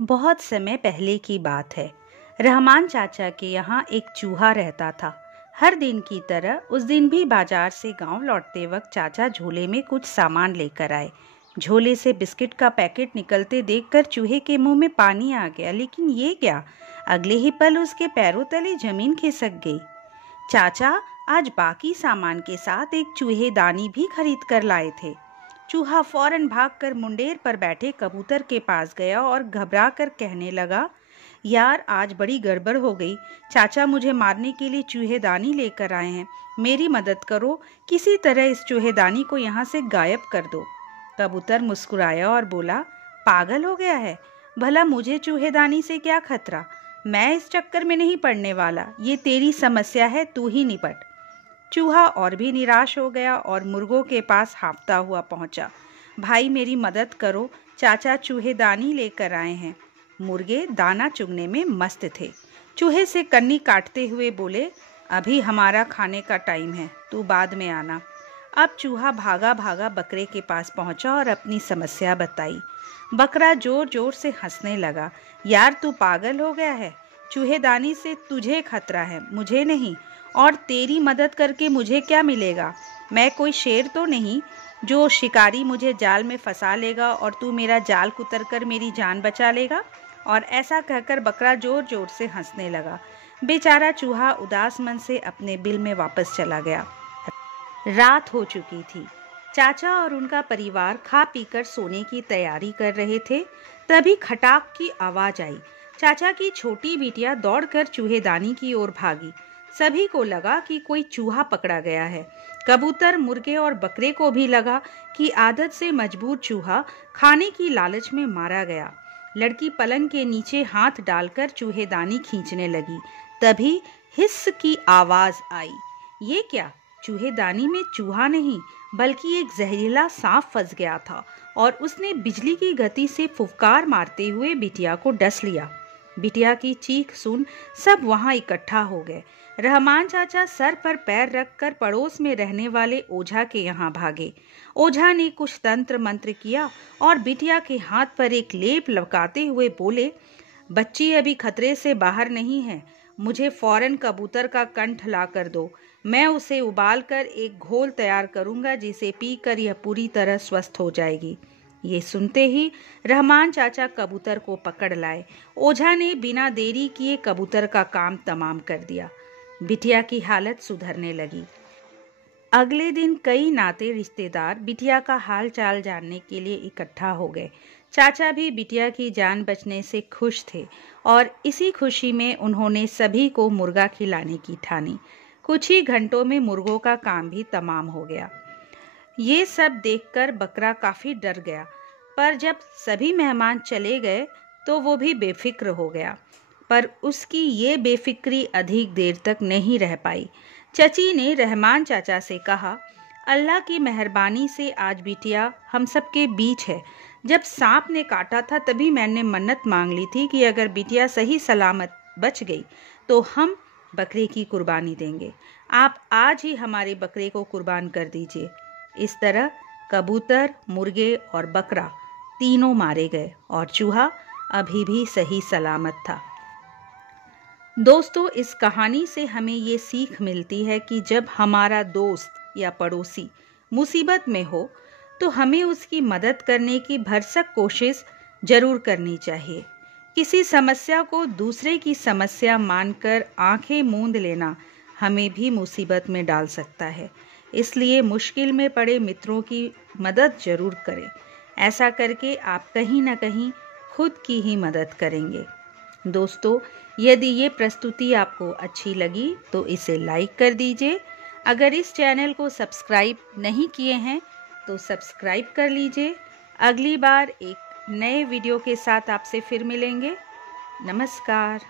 बहुत समय पहले की बात है। रहमान चाचा के यहाँ एक चूहा रहता था। हर दिन की तरह उस दिन भी बाजार से गांव लौटते वक्त चाचा झोले में कुछ सामान लेकर आए। झोले से बिस्किट का पैकेट निकलते देखकर चूहे के मुंह में पानी आ गया, लेकिन ये क्या, अगले ही पल उसके पैरों तले जमीन खिसक गई। चाचा आज बाकी सामान के साथ एक चूहेदानी भी खरीद कर लाए थे। चूहा फौरन भागकर मुंडेर पर बैठे कबूतर के पास गया और घबरा कर कहने लगा, यार आज बड़ी गड़बड़ हो गई। चाचा मुझे मारने के लिए चूहेदानी लेकर आए हैं, मेरी मदद करो, किसी तरह इस चूहेदानी को यहाँ से गायब कर दो। कबूतर मुस्कुराया और बोला, पागल हो गया है, भला मुझे चूहेदानी से क्या खतरा, मैं इस चक्कर में नहीं पड़ने वाला, ये तेरी समस्या है, तू ही निपट। चूहा और भी निराश हो गया और मुर्गों के पास हांफता हुआ पहुंचा। भाई मेरी मदद करो, चाचा चूहेदानी लेकर आए हैं। मुर्गे दाना चुगने में मस्त थे। चूहे से कन्नी काटते हुए बोले, अभी हमारा खाने का टाइम है, तू बाद में आना। अब चूहा भागा भागा बकरे के पास पहुंचा और अपनी समस्या बताई। बकरा जोर जोर से हंसने लगा, यार तू पागल हो गया है, चूहेदानी से तुझे खतरा है, मुझे नहीं, और तेरी मदद करके मुझे क्या मिलेगा, मैं कोई शेर तो नहीं जो शिकारी मुझे जाल में फंसा लेगा और तू मेरा जाल कुतर कर मेरी जान बचा लेगा। और ऐसा कहकर बकरा जोर जोर से हंसने लगा। बेचारा चूहा उदास मन से अपने बिल में वापस चला गया। रात हो चुकी थी। चाचा और उनका परिवार खा पीकर सोने की तैयारी कर रहे थे। तभी खटाक की आवाज आई। चाचा की छोटी बिटिया दौड़कर चूहेदानी की ओर भागी। सभी को लगा कि कोई चूहा पकड़ा गया है। कबूतर, मुर्गे और बकरे को भी लगा कि आदत से मजबूर चूहा खाने की लालच में मारा गया। लड़की पलंग के नीचे हाथ डालकर चूहेदानी खींचने लगी। तभी हिस्स की आवाज आई। ये क्या, चूहेदानी में चूहा नहीं बल्कि एक जहरीला सांप फंस गया था और उसने बिजली की गति से फुफकार मारते हुए बिटिया को डस लिया। बिटिया की चीख सुन सब वहां इकट्ठा हो गए। रहमान चाचा सर पर पैर रखकर पड़ोस में रहने वाले ओझा के यहाँ भागे। ओझा ने कुछ तंत्र मंत्र किया और बिटिया के हाथ पर एक लेप लगाते हुए बोले, बच्ची अभी खतरे से बाहर नहीं है, मुझे फौरन कबूतर का कंठ ला कर दो, मैं उसे उबालकर एक घोल तैयार करूंगा जिसे पीकर यह पूरी तरह स्वस्थ हो जाएगी। ये सुनते ही रहमान चाचा कबूतर को पकड़ लाए। ओझा ने बिना देरी किए कबूतर का काम तमाम कर दिया। बिटिया की हालत सुधरने लगी। अगले दिन कई नाते रिश्तेदार बिटिया का हाल चाल जानने के लिए इकट्ठा हो गए। चाचा भी बिटिया की जान बचने से खुश थे और इसी खुशी में उन्होंने सभी को मुर्गा खिलाने की ठानी। कुछ ही घंटों में मुर्गों का काम भी तमाम हो गया। ये सब देखकर बकरा काफी डर गया, पर जब सभी मेहमान चले गए तो वो भी बेफिक्र हो गया। पर उसकी ये बेफिक्री अधिक देर तक नहीं रह पाई। चची ने रहमान चाचा से कहा, अल्लाह की मेहरबानी से आज बिटिया हम सबके बीच है। जब सांप ने काटा था तभी मैंने मन्नत मांग ली थी कि अगर बिटिया सही सलामत बच गई तो हम बकरे की कुर्बानी देंगे। आप आज ही हमारे बकरे को कुर्बान कर दीजिए। इस तरह कबूतर, मुर्गे और बकरा तीनों मारे गए और चूहा अभी भी सही सलामत था। दोस्तों, इस कहानी से हमें ये सीख मिलती है कि जब हमारा दोस्त या पड़ोसी मुसीबत में हो तो हमें उसकी मदद करने की भरसक कोशिश जरूर करनी चाहिए। किसी समस्या को दूसरे की समस्या मानकर आंखें मूंद लेना हमें भी मुसीबत में डाल सकता है। इसलिए मुश्किल में पड़े मित्रों की मदद जरूर करें। ऐसा करके आप कहीं ना कहीं खुद की ही मदद करेंगे। दोस्तों, यदि ये प्रस्तुति आपको अच्छी लगी तो इसे लाइक कर दीजिए। अगर इस चैनल को सब्सक्राइब नहीं किए हैं तो सब्सक्राइब कर लीजिए। अगली बार एक नए वीडियो के साथ आपसे फिर मिलेंगे। नमस्कार।